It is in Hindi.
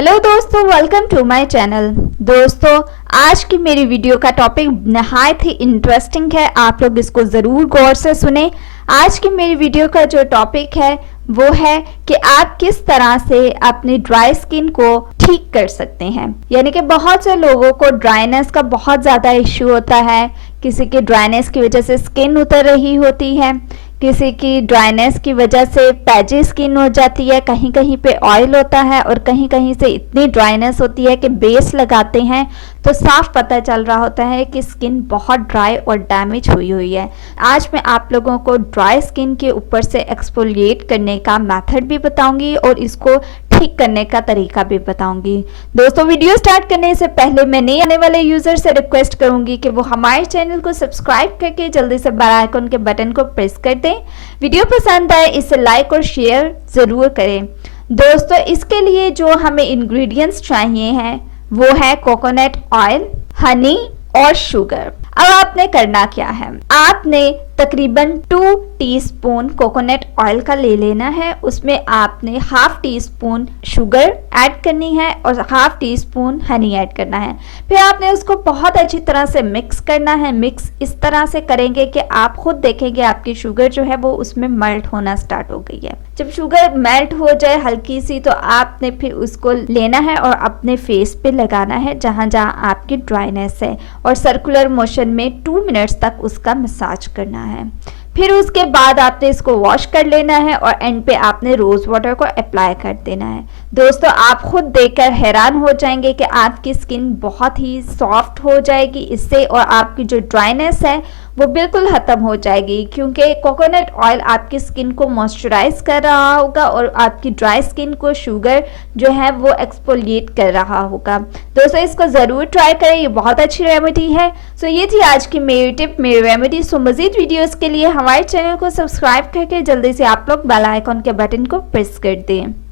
हेलो दोस्तों, वेलकम टू माय चैनल। दोस्तों, आज की मेरी वीडियो का टॉपिक नहायत ही इंटरेस्टिंग है। आप लोग इसको ज़रूर गौर से सुने। आज की मेरी वीडियो का जो टॉपिक है वो है कि आप किस तरह से अपनी ड्राई स्किन को ठीक कर सकते हैं। यानी कि बहुत से लोगों को ड्राइनेस का बहुत ज़्यादा इश्यू होता है। किसी की ड्राइनेस की वजह से स्किन उतर रही होती है, किसी की ड्राइनेस की वजह से पैची स्किन हो जाती है, कहीं कहीं पे ऑयल होता है और कहीं कहीं से इतनी ड्राइनेस होती है कि बेस लगाते हैं तो साफ पता चल रहा होता है कि स्किन बहुत ड्राई और डैमेज हुई हुई है। आज मैं आप लोगों को ड्राई स्किन के ऊपर से एक्सफोलिएट करने का मेथड भी बताऊंगी और इसको ठीक करने का तरीका भी बताऊंगी। दोस्तों, वीडियो स्टार्ट करने से पहले मैं नए आने वाले यूजर से रिक्वेस्ट करूंगी कि वो हमारे चैनल को सब्सक्राइब करके जल्दी से बेल आइकन के बटन को प्रेस कर दें। वीडियो पसंद आए इसे लाइक और शेयर ज़रूर करें। दोस्तों, इसके लिए जो हमें इंग्रेडिएंट्स चाहिए हैं वो है कोकोनट ऑयल, हनी और शुगर। अब आपने करना क्या है, आपने तकरीबन 2 टीस्पून कोकोनट ऑयल का ले लेना है। उसमें आपने half tea spoon sugar add करनी है और half tea spoon honey add करना है। फिर आपने उसको बहुत अच्छी तरह से मिक्स करना है। मिक्स इस तरह से करेंगे कि आप खुद देखेंगे आपकी शुगर जो है वो उसमें मेल्ट होना स्टार्ट हो गई है। जब शुगर मेल्ट हो जाए हल्की सी तो आपने फिर उसको लेना है और अपने फेस पे लगाना है जहाँ जहाँ आपकी ड्राइनेस है और सर्कुलर मोशन में 2 मिनट्स तक उसका मसाज करना है। फिर उसके बाद आपने इसको वॉश कर लेना है और एंड पे आपने रोज वाटर को अप्लाई कर देना है। दोस्तों, आप खुद देखकर हैरान हो जाएंगे कि आपकी स्किन बहुत ही सॉफ्ट हो जाएगी इससे और आपकी जो ड्राइनेस है वो बिल्कुल ख़त्म हो जाएगी, क्योंकि कोकोनट ऑयल आपकी स्किन को मॉइस्चराइज कर रहा होगा और आपकी ड्राई स्किन को शुगर जो है वो एक्सफोलिएट कर रहा होगा। दोस्तों, इसको ज़रूर ट्राई करें, ये बहुत अच्छी रेमेडी है। सो ये थी आज की मेरी टिप, मेरी रेमेडी। सो मज़ीद वीडियोज़ के लिए हमारे चैनल को सब्सक्राइब करके जल्दी से आप लोग बेल आइकन के बटन को प्रेस कर दें।